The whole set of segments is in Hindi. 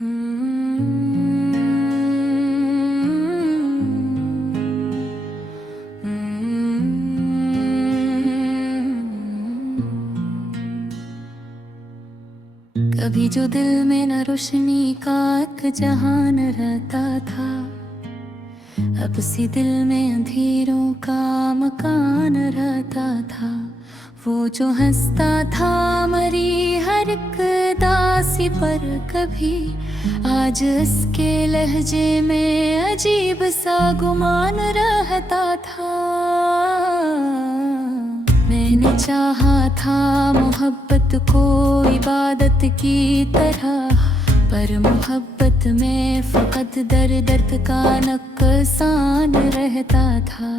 कभी जो दिल में न रोशनी का एक जहान रहता था, अब सी दिल में अंधेरों का मकान रहता था। वो जो हंसता था मरी हर एक दासी पर, कभी आज इसके लहजे में अजीब सा गुमान रहता था। मैंने चाहा था मोहब्बत को इबादत की तरह, पर मोहब्बत में फकत दर्द का नुकसान रहता था।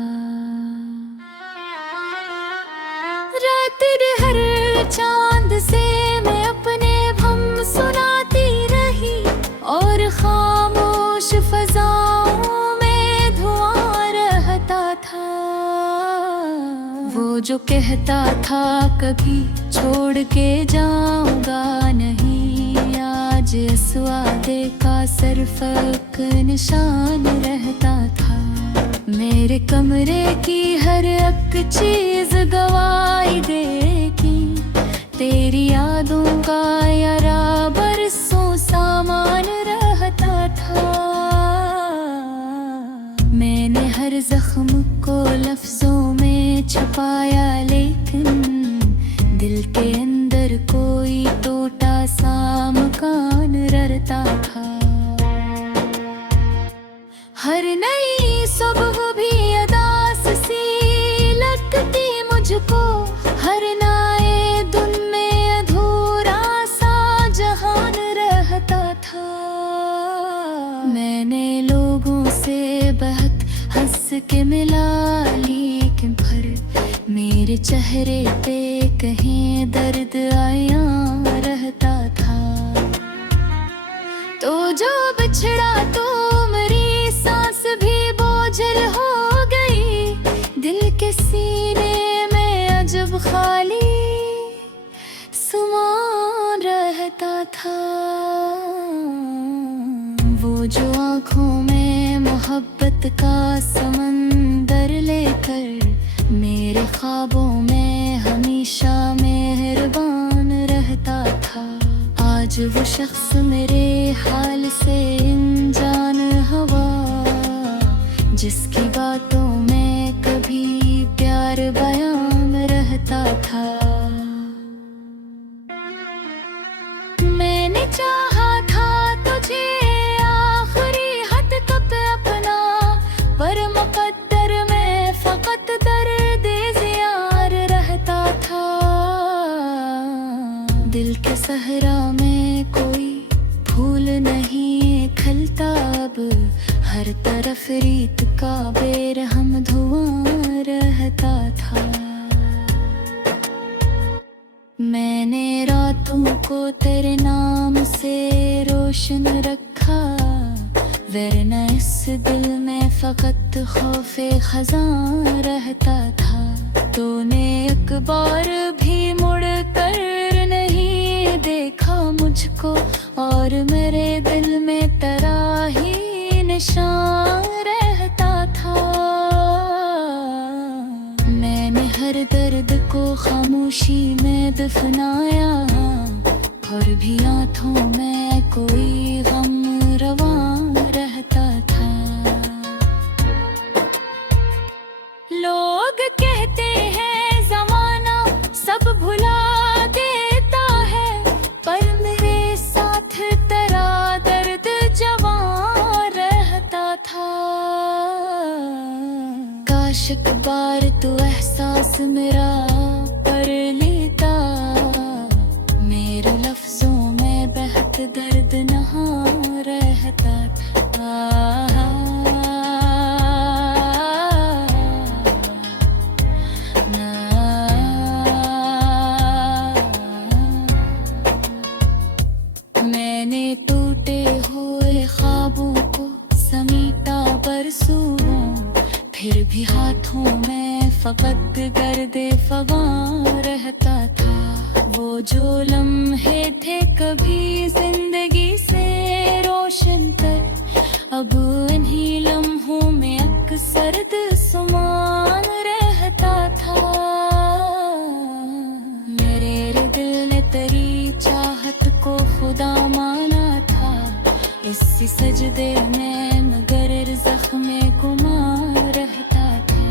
रात हर चांद से मैं अपने भम सुनाती रही, और खामोश फजाओं में धुआं रहता था। वो जो कहता था कभी छोड़ के जाऊंगा नहीं, आज इस वादे का सिर्फ एक निशान रहता था। मेरे कमरे की हर एक चीज गवाही देगी, तेरी यादों का यारा बरसों सामान रहता था। मैंने हर जख्म को लफ्जों में छुपाया, लेकिन दिल के अंदर कोई टूटा सा मकान रहता था। हर नई सुबह भी अदास सी लगती मुझको, हर नए दिन में अधूरा सा जहान रहता था। मैंने लोगों से बहुत हंस के मिला, लेकिन फिर मेरे चेहरे पे कहीं दर्द आया रहता था। तो जो बिछड़ा तो मेरी सांस भी बोझल हो गई, दिल के सीने में अजब खाली सुमान रहता था। वो जो आँखों में मोहब्बत का समंदर लेकर मेरे ख्वाबों में हमेशा मेहरबान रहता था, आज वो शख्स मेरे हाल से अनजान हुआ, जिसकी बातों में कभी प्यार बयान रहता था। मैंने चाहा था तुझे आखिरी हद तक अपना, पर मुकद्दर में फकत दर्द ज़ियार रहता था। दिल के सहरा में कोई फूल नहीं खिलता, अब हर तरफ रीत का बेरहम धुआं रहता था। मैंने रातों को तेरे नाम से रोशन रखा, वरना इस दिल में फकत खौफे खजां रहता था। तूने एक बार भी मुड़ कर नहीं देखा मुझको, और मेरे दिल में तेरा ही निशान रहता था। मैंने हर दर्द को खामोशी में दफनाया, और भी आँखों में कोई गम रवा रहता था। लोग कहते हैं ज़माना सब भुला देता है, पर मेरे साथ तेरा दर्द जवां रहता था। काश एक बार तू एहसास मेरा कर लेता, मेरे लफ्जों में बहुत दर्द नहा रहता था। मैंने टूटे हुए ख्वाबों को समीटा बरसों, फिर भी हाथों में फकत गर्दे फगां रहता था। वो जो लम्हे थे कभी जिंदगी से अब इन्हीं लम्हों में अक्सर दिलसुमान रहता था। मेरे दिल ने तेरी चाहत को खुदा माना था, इसी सजदे में मगर ज़ख्मे गुमान रहता था।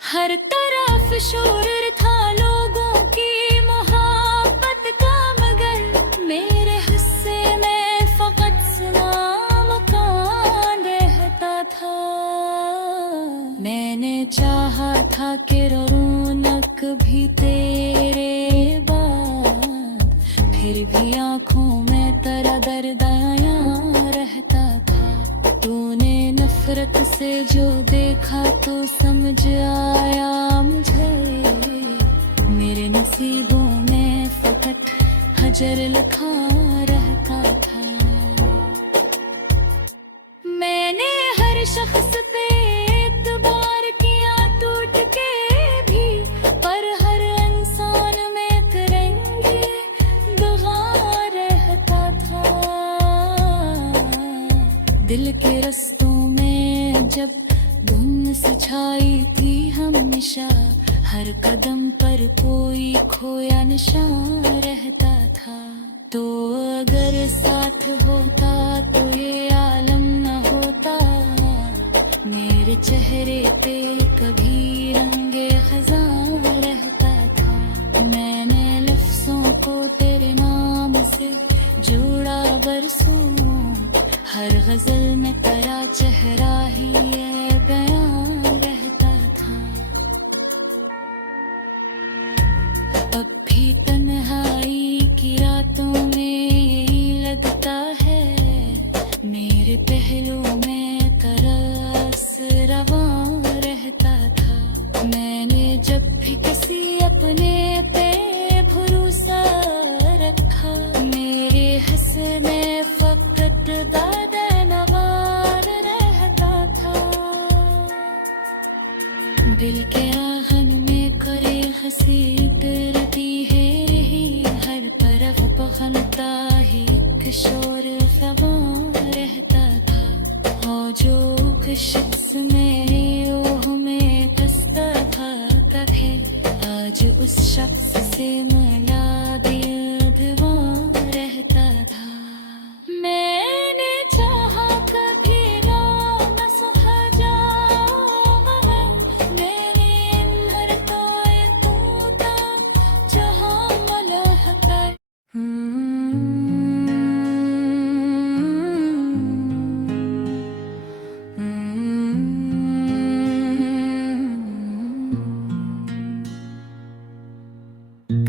हर तरफ शोर था लोगों की मोहब्बत का, मगर मेरे हिस्से में फकत सुना मकान रहता था। मैंने चाहा था कि रौनक भी तेरे बाद, फिर भी आँखों में तेरा दर्द आया रहता था। तूने नफरत से जो देखा तो समझ आया मुझे, मेरे नसीबों में फकत हजर लिखा रहता था। मैंने हर शख्स पे एतबार किया टूट के भी, पर हर इंसान में तिरंगे दगा रहता था। दिल के रस्तों में जब धुन सी छाई थी हमेशा, हर कदम पर कोई खोया निशान रहता था। तो अगर साथ होता तो ये आलम न होता, मेरे चेहरे पे कभी रंगे खज़ां रहता था। मैंने लफ्ज़ों को तेरे नाम से जोड़ा बरसों, हर गजल में तेरा चेहरा ही ये बयां रहता था। अब भी तन्हाई की रातों में यही लगता है, मेरे पहलू में तरस रवां रहता था। मैंने जब भी किसी अपने पे भरोसा रखा, मेरे हिस्से में फकत दर्द नवार रहता था। दिल के आंगन में करे हंसी डरती है रही, हर तरफ बखनता ही एक शोर सवां रहता था। और जो शख्स मेरे ओह में कसता था कहे, आज उस शख्स से मिला दिल दीवान रहता था। मैंने चाहा कभी ना न सुखा जाओ, मैंने हर तोए टूटा जहाँ मलहता।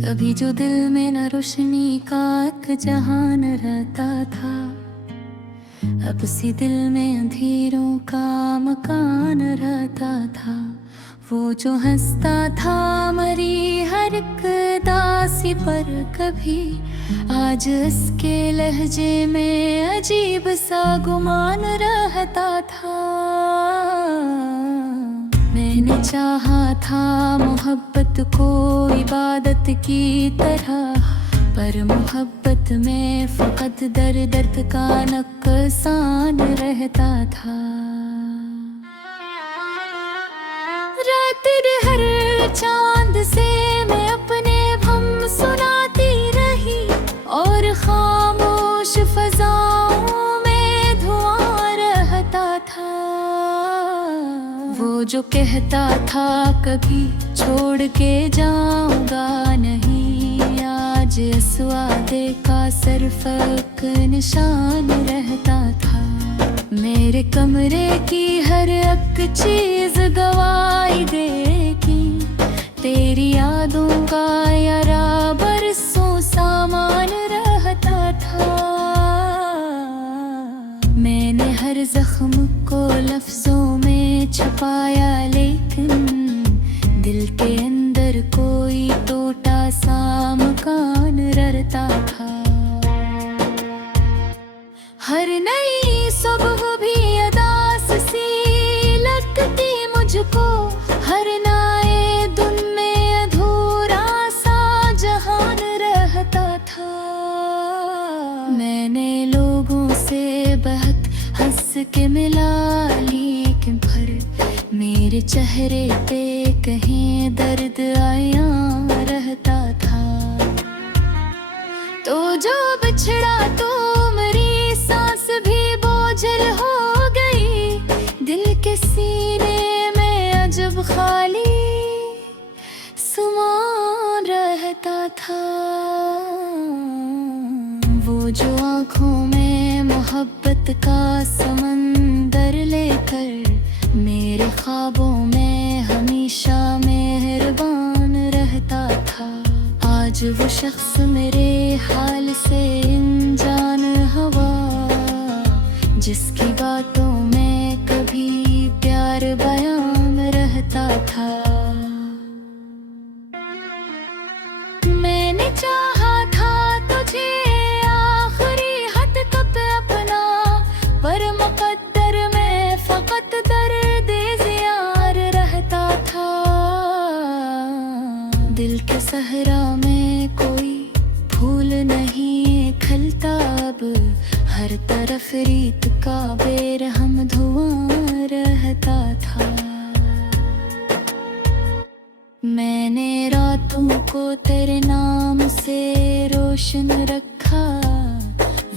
कभी जो दिल में न रोशनी का एक जहान रहता था, अब सी दिल में अंधेरों का मकान रहता था। वो जो हंसता था मरी हर एक दासी पर कभी, आज इसके लहजे में अजीब सा गुमान रहता था। मैंने चाहा था मोहब्बत को इबादत की तरह, पर मोहब्बत में फकत दर्द का नुकसान रहता था। रात हर चांद से मैं अपने भम सुनाती रही, और खामोश फजाओं में धुआं रहता था। वो जो कहता था कभी छोड़ के जाऊंगा नहीं, आज इस वादे का सिर्फ एक निशान रहता था। मेरे कमरे की हर एक चीज गवाही देगी, तेरी यादों का यारा बरसों सामान रहता था। मैंने हर जख्म को लफ्जों में छुपाया, लेकिन दिल के अंदर कोई टूटा सा मकान रहता था। हर नई सुबह भी अदास सी लगती मुझको, हर नए दिन में अधूरा सा जहान रहता था। मैंने के मिला, लेकिन फिर मेरे चेहरे पे कहीं दर्द आया रहता था। तो जो बिछड़ा तो मेरी सांस भी बोझल हो गई, दिल के सीने में अजब खाली समान रहता था। वो जो आँखों में मोहब्बत का समंदर लेकर मेरे ख्वाबों में हमेशा मेहरबान रहता था, आज वो शख्स मेरे हाल से अनजान हुआ, जिसकी बातों में कभी प्यार बयान रहता था। मैंने चाहा था तुझे आखिरी हद तक अपना, पर मुकद्दर में फकत दर्द ज़ियार रहता था। दिल के सहरा में कोई फूल नहीं खिलता अब, हर तरफ रीत का बेरहम धुआं रहता था। मैंने रातों को तेरे नाम से रोशन रखा,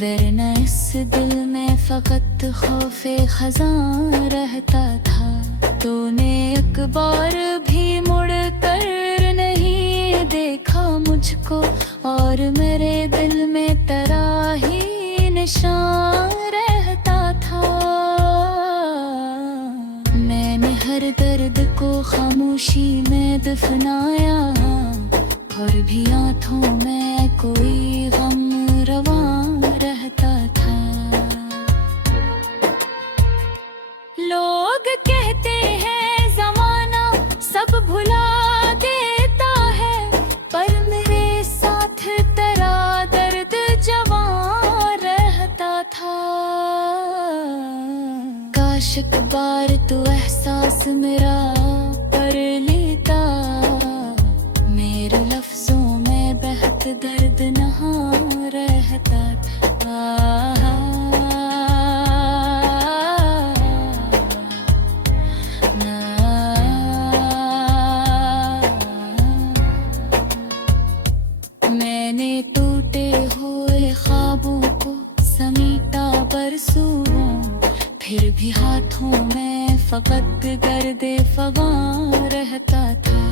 वरना इस दिल में फकत खौफे खज़ां रहता था। तूने एक बार भी मुड़ कर नहीं देखा मुझको, और मेरे दिल में तेरा ही निशान रहता था। मैंने हर दर्द को खामोशी में दफनाया, और भी आँखों में कोई गम रवा रहता था। लोग कहते हैं ज़माना सब भुला देता है, पर मेरे साथ तेरा दर्द जवान रहता था। काश एक बार तू एहसास मेरा कर लेता, मेरे लफ्जों में बहत दर्द नहा रहता था। मैंने टूटे हुए ख्वाबों को समीटा बरसों, फिर भी हाथों में फकत गर्दे फगां रहता था।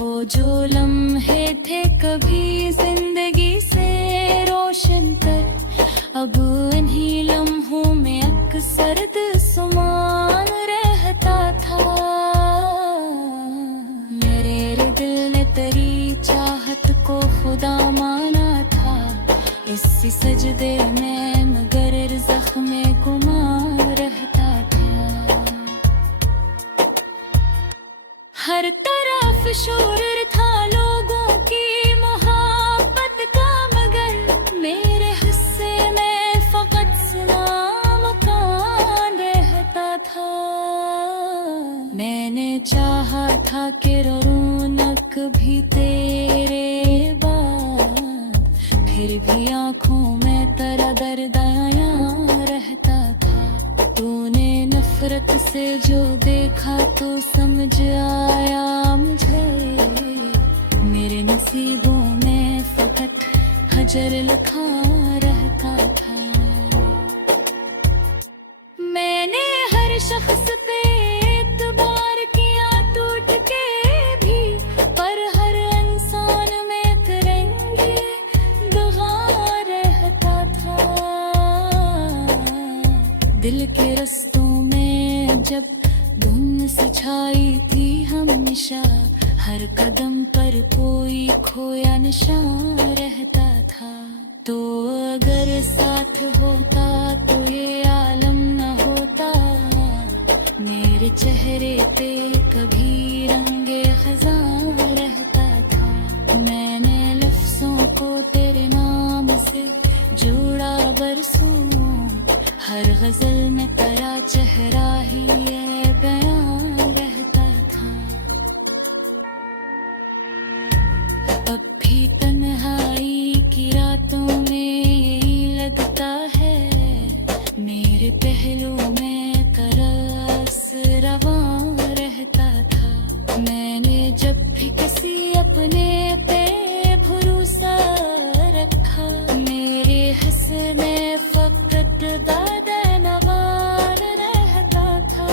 वो जो लम्हे थे कभी जिंदगी से रोशन कर, अब इन्हीं लम्हों में अक्सर सुमान रहता था। मेरे दिल ने तेरी चाहत को खुदा माना था, इसी सजदे में मगर ज़ख्म गुमा रहता था। हर तरफ शोर था लोगों की मोहब्बत का, मगर मेरे हिस्से में फकत सुना मकान रहता था। मैंने चाहा था कि रौनक भी तेरे बाद, फिर भी आँखों में तेरा दर्द आया रहता था। तूने नफरत से जो देखा तो समझ आया मुझे, मेरे नसीबों में फकत हजर लिखा रहता था। मैंने हर शख्स पे एतबार किया टूट के भी, पर हर इंसान में करेंगे दगा रहता था। दिल के रस्तों में जब धुन सी छाई थी हमेशा, हर कदम पर कोई खोया निशान रहता था। तो अगर साथ होता तो ये आलम न होता, मेरे चेहरे पे कभी रंगे खज़ां रहता था। मैंने लफ्ज़ों को तेरे नाम से जोड़ा बरसों, हर गजल में तेरा चेहरा ही ये बयान रहता था। अब भी तन्हाई की रातों में यही लगता है, मेरे पहलू में अपने पे भरोसा रखा। मेरे हंस में फकत दादा नवार रहता था।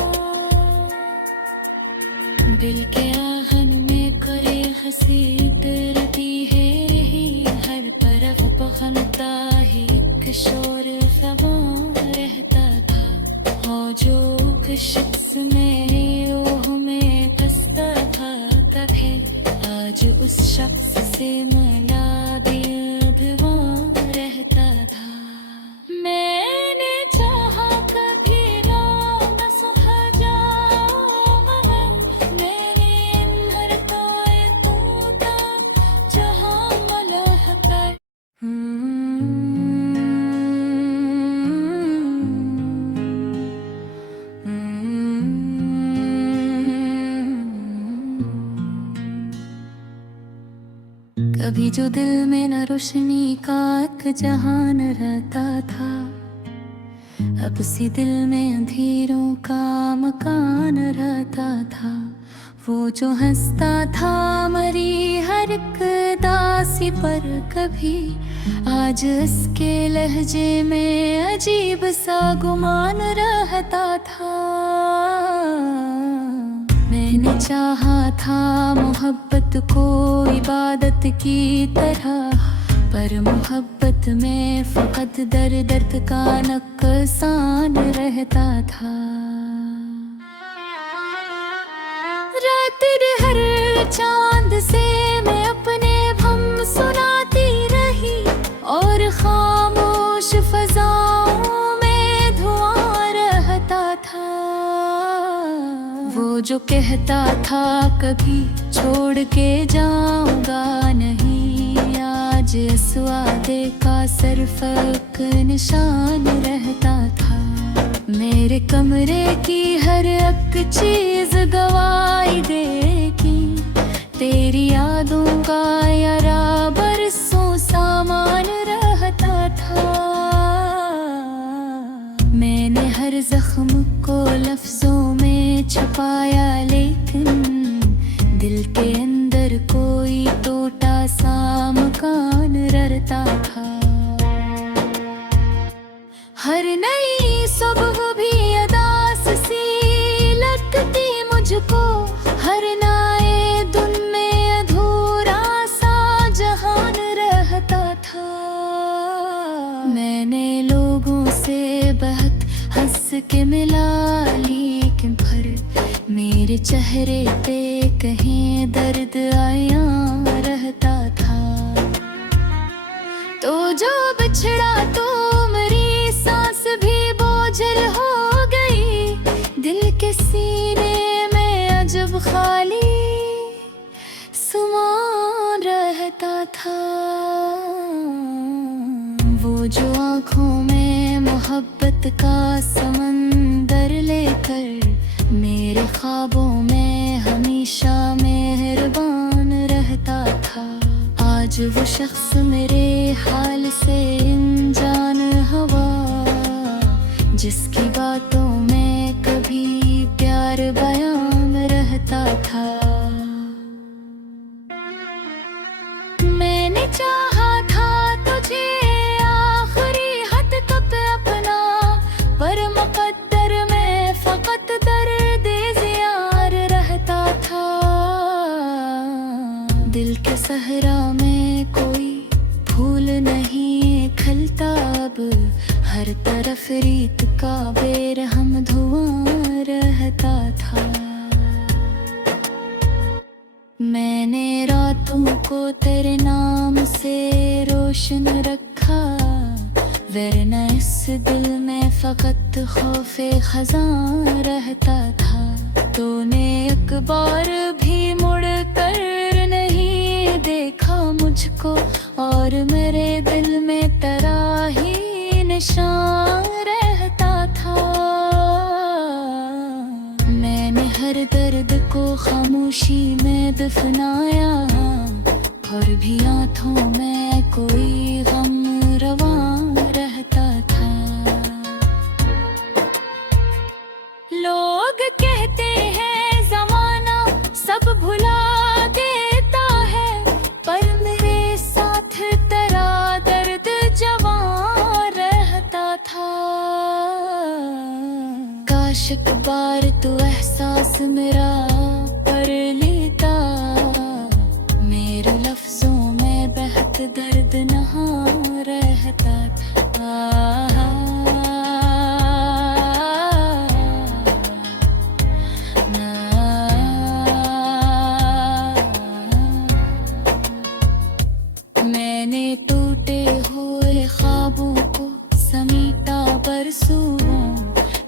दिल के आहन में करे हंसी डरती है रही, हर तरफ बहनता ही एक शोर समा रहता था। और जो शख्स में ओह में फंसता था कभी, आज उस शख्स से मिला दिल दीवान रहता था। मैंने चाहा कभी रो न सुखा जाओ मगर, मैंने हर तोए टूटा जहाँ मलह पर। कभी जो दिल में न रोशनी का एक जहान रहता था, अब सी दिल में अंधेरों का मकान रहता था। वो जो हंसता था मरी हर एक दासी पर कभी, आज इसके लहजे में अजीब सा गुमान रहता था। मैंने चाहा था मोहब्बत को इबादत की तरह, पर मोहब्बत में फकत दर्द का नुकसान रहता था। रात हर चांद से मैं अपने भम सुनाती रही, और खामोश फजाओं में धुआं रहता था। वो जो कहता था कभी छोड़ के जाऊंगा नहीं, आज इस वादे का सिर्फ एक निशान रहता था। मेरे कमरे की हर एक चीज गवाही देगी, तेरी यादों का यारा बरसों सामान रहता था। मैंने हर जख्म को लफ्जों में छुपाया, लेकिन दिल के अंदर कोई टूटा सा मकान रहता था। हर नई सुबह भी अदास सी लगती मुझको, हर नए दिन में अधूरा सा जहान रहता था। मैंने लोगों से बहुत हंस के मिला, लेकिन फिर मेरे चेहरे पे कहीं दर्द आया रहता था। तो जो बिछड़ा तो मेरी सांस भी बोझल हो गई, दिल के सीने में अजब खाली समान रहता था। वो जो आँखों में मोहब्बत का समंदर लेकर मेरे ख्वाबों में हमेशा मेहरबान रहता था, आज वो शख्स मेरे हाल से अनजान हवा, जिसकी बातों में कभी प्यार बयान रहता था। मैंने चाहा था तुझे आखिरी हद तक अपना, पर मुकद्दर में फकत दर्द ज़ियार रहता था। दिल के सहरा में कोई फूल नहीं खिलता, अब हर तरफ रीत का बेरहम धुआं रहता था। मैंने रातों को तेरे नाम से रोशन रखा, वरना इस दिल में फकत खौफे खजां रहता था। तूने एक बार भी मुड़ कर नहीं देखा मुझको, और मेरे दिल में तेरा ही निशान रहता था। मैंने हर दर्द को खामोशी में दफनाया, और भी आँखों में कोई गम रवा रहता था। लोग कहते हैं ज़माना सब भुला देता है, एक बार तू एहसास मेरा कर लेता, मेरे लफ्जों में बहत दर्द नहा रहता था। मैंने टूटे हुए ख्वाबों को समीटा बरसों,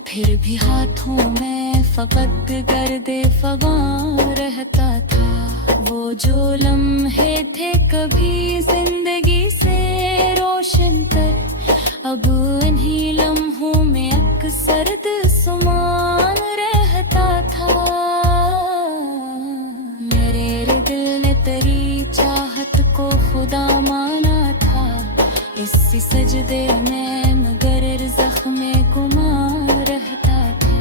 फिर भी हाथों में फकत गर्दे फगा रहता था। वो जो लम्हे थे कभी जिंदगी से रोशन कर, अब इन्हीं लम्हों में अक्सर सुमान रहता था। मेरे दिल ने तेरी चाहत को खुदा माना था, इसी सजदे में मगर जख्मे गुमा रहता था।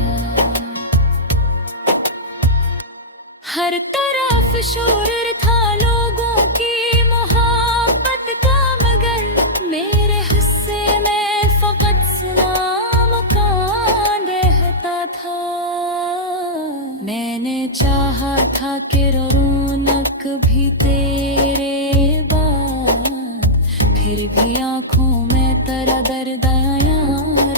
हर तरफ शोर था लोगों की मोहब्बत का, मगर मेरे हिस्से में फकत मकान रहता था। मैंने चाहा था कि रौनक भी तेरे बाद, फिर भी आंखों में तेरा दर्द आया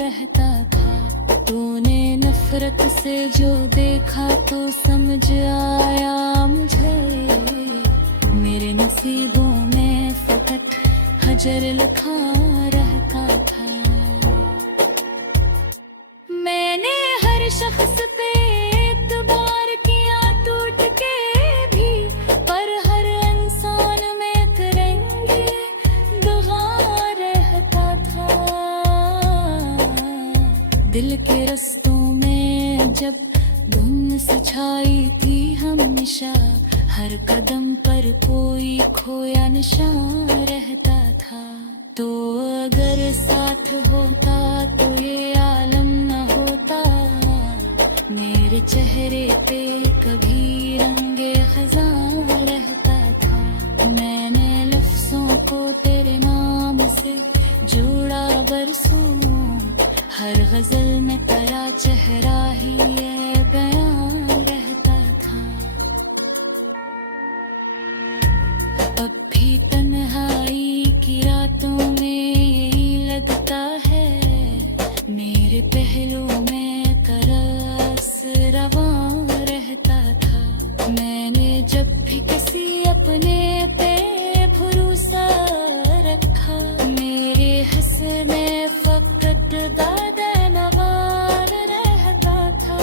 रहता था। तूने नफरत से जो देखा तो समझ आया मुझे, मेरे नसीबों में फकत हजर लिखा रहता था। मैंने हर शख्स पे एतबार किया टूट के भी, पर हर इंसान में एक रंगे दगा रहता था। दिल के रस्तों में जब धुन सी छाई थी हमेशा, हर कदम पर कोई खोया निशान रहता था। तो अगर साथ होता तो ये आलम न होता, मेरे चेहरे पे कभी रंगे खज़ां रहता था। मैंने लफ्जों को तेरे नाम से जोड़ा बरसों, हर गजल में तेरा चेहरा ही ये बयान रहता था। अब भी तन्हाई की रातों में यही लगता है, मेरे पहलू में तरस रवां रहता था। मैंने जब भी किसी अपने पे भरोसा रखा, मेरे हिस्से में फकत दर्द नवार रहता था।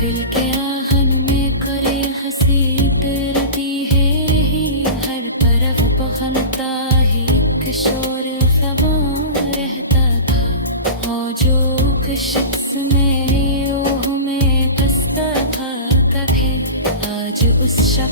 दिल के आंगन में करे हंसी डरती है ही, हर तरफ बखनता ही एक शोर फवां रहता था। और जो शख्स मेरी ओह में फंसता था कभी, आज उस शख्स